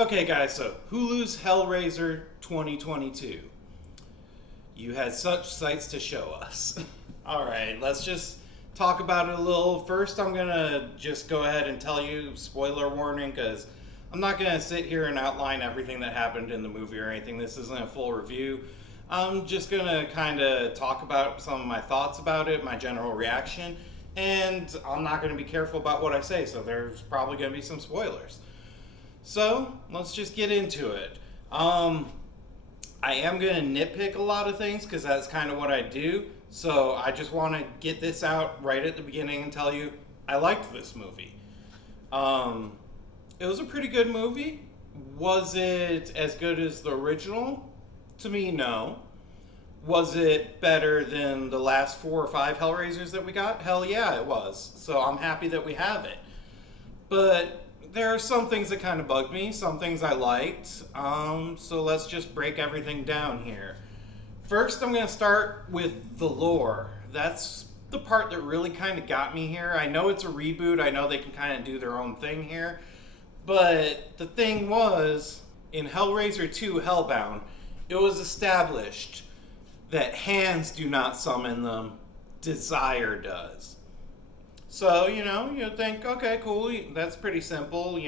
Okay, guys, so Hulu's Hellraiser 2022. You had such sights to show us. Alright, let's just talk about it a little. First, I'm gonna just go ahead and tell you, spoiler warning, because I'm not gonna sit here and outline everything that happened in the movie or anything. This isn't a full review. I'm just gonna kind of talk about some of my thoughts about it, my general reaction, and I'm not gonna be careful about what I say, so there's probably gonna be some spoilers. So, let's just get into it. I am going to nitpick a lot of things because that's kind of what I do. So, I just want to get this out right at the beginning and tell you I liked this movie. It was a pretty good movie. Was it as good as the original? To me, no. Was it better than the last 4 or 5 Hellraisers that we got? Hell yeah, it was. So, I'm happy that we have it. But there are some things that kind of bugged me, some things I liked. So let's just break everything down here. First, I'm going to start with the lore. That's the part that really kind of got me here. I know it's a reboot. I know they can kind of do their own thing here. But the thing was, in Hellraiser 2 Hellbound, it was established that hands do not summon them, desire does. So, you think, okay, cool, that's pretty simple,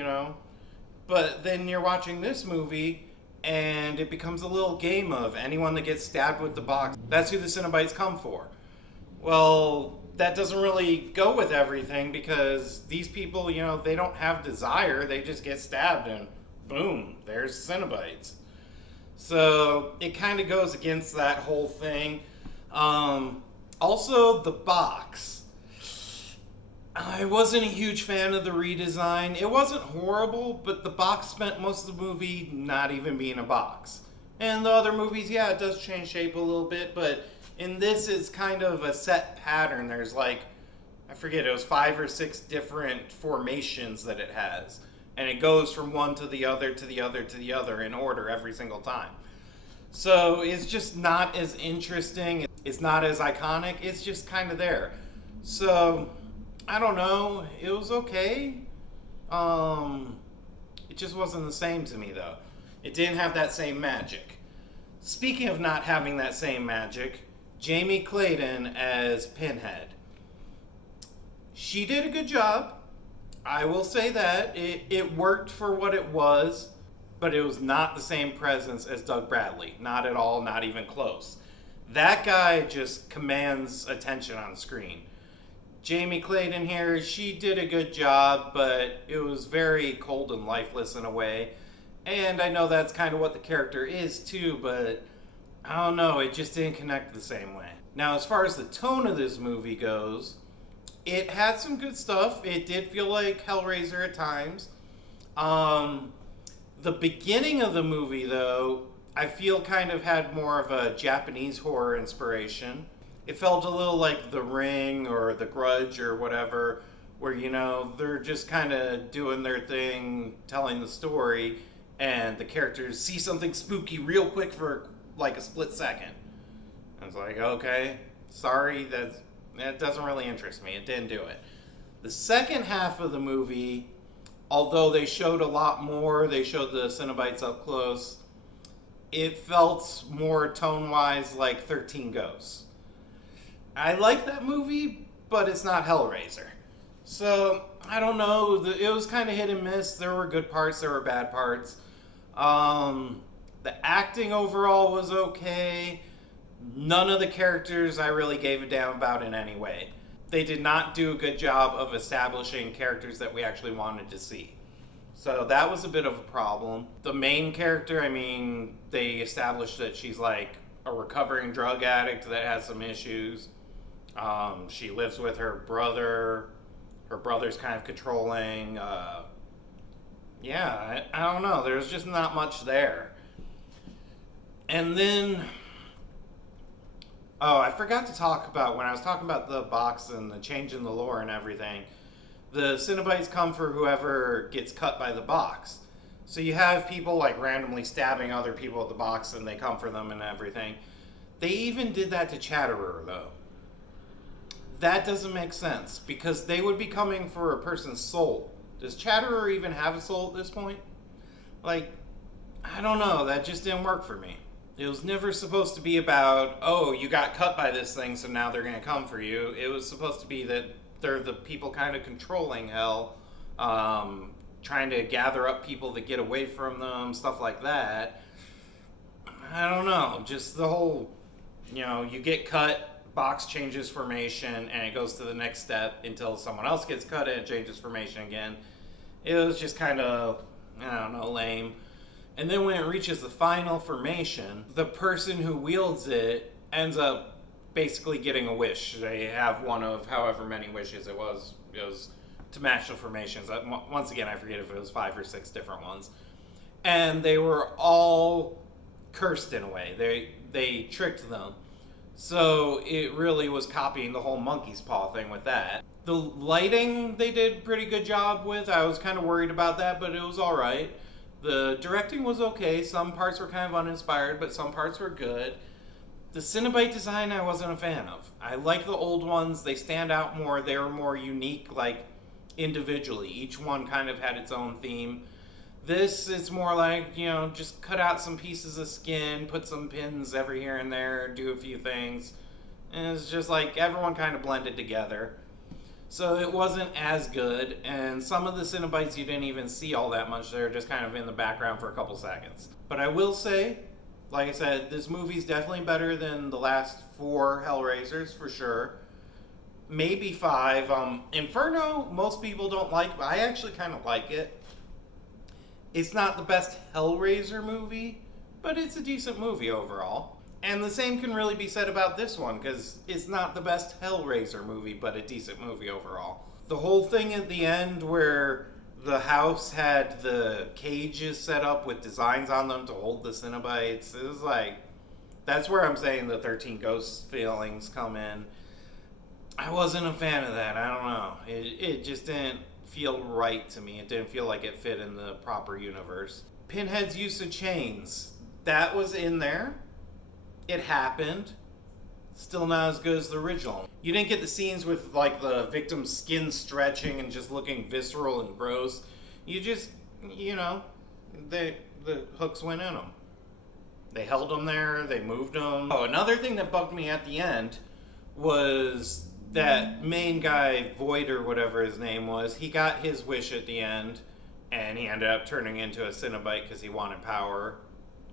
But then you're watching this movie, and it becomes a little game of anyone that gets stabbed with the box, that's who the Cenobites come for. Well, that doesn't really go with everything, because these people, they don't have desire, they just get stabbed, and boom, there's Cenobites. So, it kind of goes against that whole thing. Also, the box. I wasn't a huge fan of the redesign. It wasn't horrible, but the box spent most of the movie not even being a box. And the other movies, yeah, it does change shape a little bit, but in this it's kind of a set pattern. There's I forget, it was 5 or 6 different formations that it has. And it goes from one to the other, to the other, to the other in order every single time. So it's just not as interesting. It's not as iconic. It's just kind of there. So I don't know. It was okay. It just wasn't the same to me, though. It didn't have that same magic. Speaking of not having that same magic, Jamie Clayton as Pinhead. She did a good job. I will say that. It worked for what it was, but it was not the same presence as Doug Bradley. Not at all, not even close. That guy just commands attention on screen. Jamie Clayton here, she did a good job, but it was very cold and lifeless in a way. And I know that's kind of what the character is too, but I don't know, it just didn't connect the same way. Now, as far as the tone of this movie goes, it had some good stuff. It did feel like Hellraiser at times. The beginning of the movie, though, I feel kind of had more of a Japanese horror inspiration. It felt a little like The Ring or The Grudge or whatever, where, they're just kind of doing their thing, telling the story, and the characters see something spooky real quick for like a split second. And it's like, okay, sorry, that doesn't really interest me. It didn't do it. The second half of the movie, although they showed a lot more, they showed the Cenobites up close, it felt more tone-wise like 13 Ghosts. I like that movie, but it's not Hellraiser. So, I don't know. It was kind of hit and miss. There were good parts, there were bad parts. The acting overall was okay. None of the characters I really gave a damn about in any way. They did not do a good job of establishing characters that we actually wanted to see. So that was a bit of a problem. The main character, they established that she's like a recovering drug addict that has some issues. She lives with her brother. Her brother's kind of controlling. I don't know. There's just not much there. And then, I forgot to talk about, when I was talking about the box and the change in the lore and everything, the Cenobites come for whoever gets cut by the box. So you have people randomly stabbing other people at the box and they come for them and everything. They even did that to Chatterer, though. That doesn't make sense, because they would be coming for a person's soul. Does Chatterer even have a soul at this point? Like, I don't know, that just didn't work for me. It was never supposed to be about, oh, you got cut by this thing, so now they're going to come for you. It was supposed to be that they're the people kind of controlling hell, trying to gather up people that get away from them, stuff like that. I don't know, just the whole, you get cut, box changes formation, and it goes to the next step until someone else gets cut and it changes formation again. It was just kind of, I don't know, lame. And then when it reaches the final formation, the person who wields it ends up basically getting a wish. They have one of however many wishes it was. It was to match the formations. Once again, I forget if it was 5 or 6 different ones. And they were all cursed in a way. They tricked them. So it really was copying the whole monkey's paw thing with that. The lighting they did a pretty good job with. I was kind of worried about that, but it was alright. The directing was okay. Some parts were kind of uninspired, but some parts were good. The Cenobite design I wasn't a fan of. I like the old ones. They stand out more. They were more unique, like, individually. Each one kind of had its own theme. This, it's more like, just cut out some pieces of skin, put some pins every here and there, do a few things. And it's just like everyone kind of blended together. So it wasn't as good, and some of the Cenobites you didn't even see all that much. They were just kind of in the background for a couple seconds. But I will say, like I said, this movie's definitely better than the last 4 Hellraisers, for sure. Maybe 5. Inferno, most people don't like, but I actually kind of like it. It's not the best Hellraiser movie, but it's a decent movie overall. And the same can really be said about this one, because it's not the best Hellraiser movie, but a decent movie overall. The whole thing at the end where the house had the cages set up with designs on them to hold the Cenobites, it was like, that's where I'm saying the 13 Ghosts feelings come in. I wasn't a fan of that, I don't know. It just didn't feel right to me. It didn't feel like it fit in the proper universe. Pinhead's use of chains, that was in there. It happened. Still not as good as the original. You didn't get the scenes with like the victim's skin stretching and just looking visceral and gross. You just, the hooks went in them. They held them there, they moved them. Oh, another thing that bugged me at the end was that main guy, Void or whatever his name was, he got his wish at the end, and he ended up turning into a Cenobite because he wanted power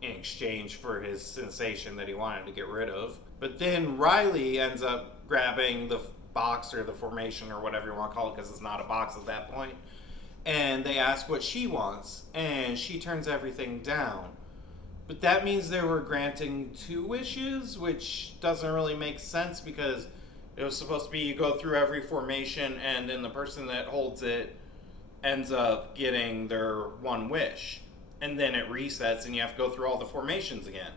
in exchange for his sensation that he wanted to get rid of. But then Riley ends up grabbing the box or the formation or whatever you want to call it, because it's not a box at that point, and they ask what she wants, and she turns everything down. But that means they were granting 2 wishes, which doesn't really make sense, because it was supposed to be you go through every formation and then the person that holds it ends up getting their 1 wish. And then it resets and you have to go through all the formations again.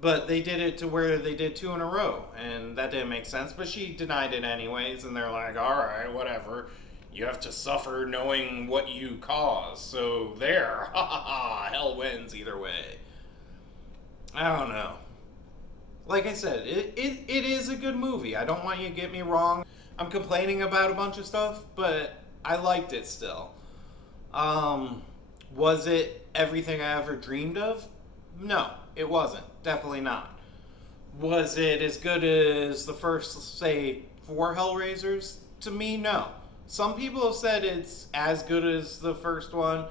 But they did it to where they did 2 in a row, and that didn't make sense, but she denied it anyways, and they're like, alright, whatever. You have to suffer knowing what you cause, so there, ha ha ha, hell wins either way. I don't know. Like I said, it is a good movie. I don't want you to get me wrong. I'm complaining about a bunch of stuff, but I liked it still. Was it everything I ever dreamed of? No, it wasn't. Definitely not. Was it as good as the first, say, 4 Hellraisers? To me, no. Some people have said it's as good as the first one.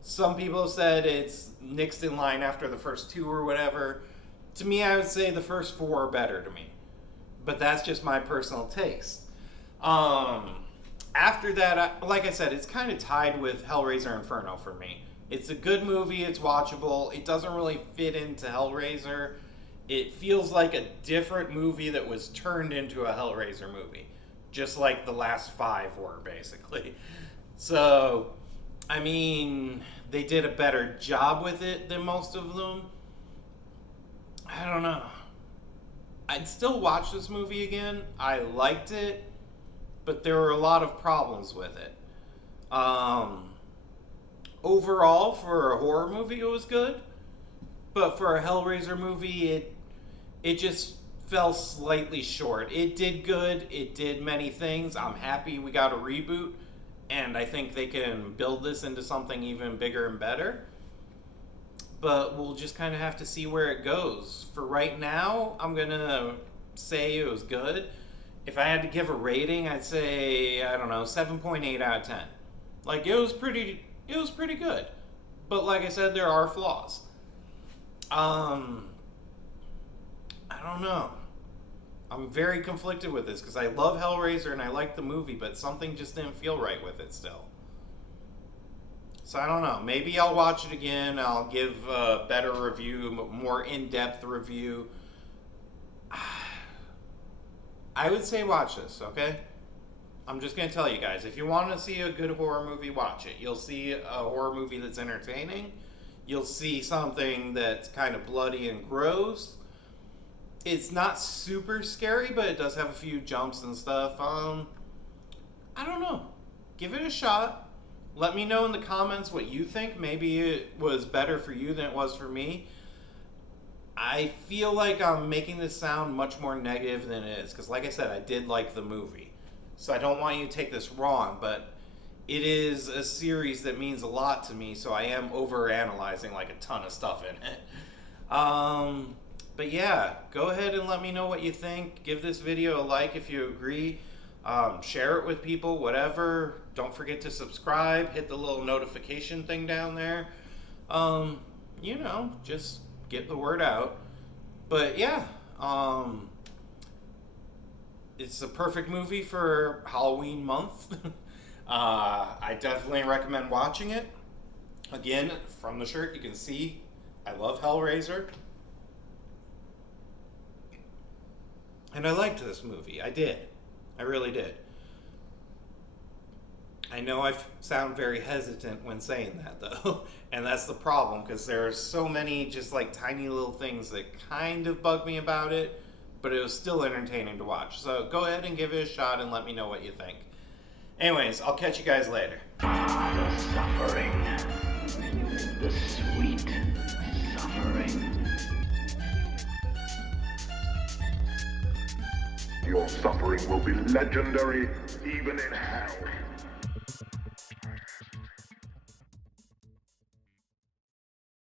Some people have said it's next in line after the first 2 or whatever. To me, I would say the first 4 are better to me. But that's just my personal taste. After that, like I said, it's kind of tied with Hellraiser Inferno for me. It's a good movie, it's watchable, it doesn't really fit into Hellraiser. It feels like a different movie that was turned into a Hellraiser movie. Just like the last 5 were, basically. So, I mean, they did a better job with it than most of them. I don't know. I'd still watch this movie again. I liked it, but there were a lot of problems with it. Overall, for a horror movie, it was good. But for a Hellraiser movie, it just fell slightly short. It did good. It did many things. I'm happy we got a reboot. And I think they can build this into something even bigger and better. but we'll just kind of have to see where it goes. For right now, I'm gonna say it was good. If I had to give a rating, I'd say, I don't know, 7.8 out of 10. Like, it was pretty good. But like I said, there are flaws. I don't know. I'm very conflicted with this because I love Hellraiser and I like the movie, but something just didn't feel right with it still. So I don't know. Maybe I'll watch it again. I'll give a better review, more in-depth review. I would say watch this, okay? I'm just going to tell you guys. If you want to see a good horror movie, watch it. You'll see a horror movie that's entertaining. You'll see something that's kind of bloody and gross. It's not super scary, but it does have a few jumps and stuff. I don't know. Give it a shot. Let me know in the comments what you think. Maybe it was better for you than it was for me. I feel like I'm making this sound much more negative than it is. Because like I said, I did like the movie. So I don't want you to take this wrong, but it is a series that means a lot to me. So I am overanalyzing like a ton of stuff in it. But yeah, go ahead and let me know what you think. Give this video a like if you agree. Share it with people, whatever. Don't forget to subscribe. Hit the little notification thing down there. You know, just get the word out. But yeah, it's a perfect movie for Halloween month. I definitely recommend watching it. Again, from the shirt you can see I love Hellraiser. And I liked this movie. I did. I really did. I know I sound very hesitant when saying that, though. And that's the problem, because there are so many just like tiny little things that kind of bug me about it, but it was still entertaining to watch. So go ahead and give it a shot and let me know what you think. Anyways, I'll catch you guys later. The suffering. The sweet suffering. Your suffering will be legendary, even in hell.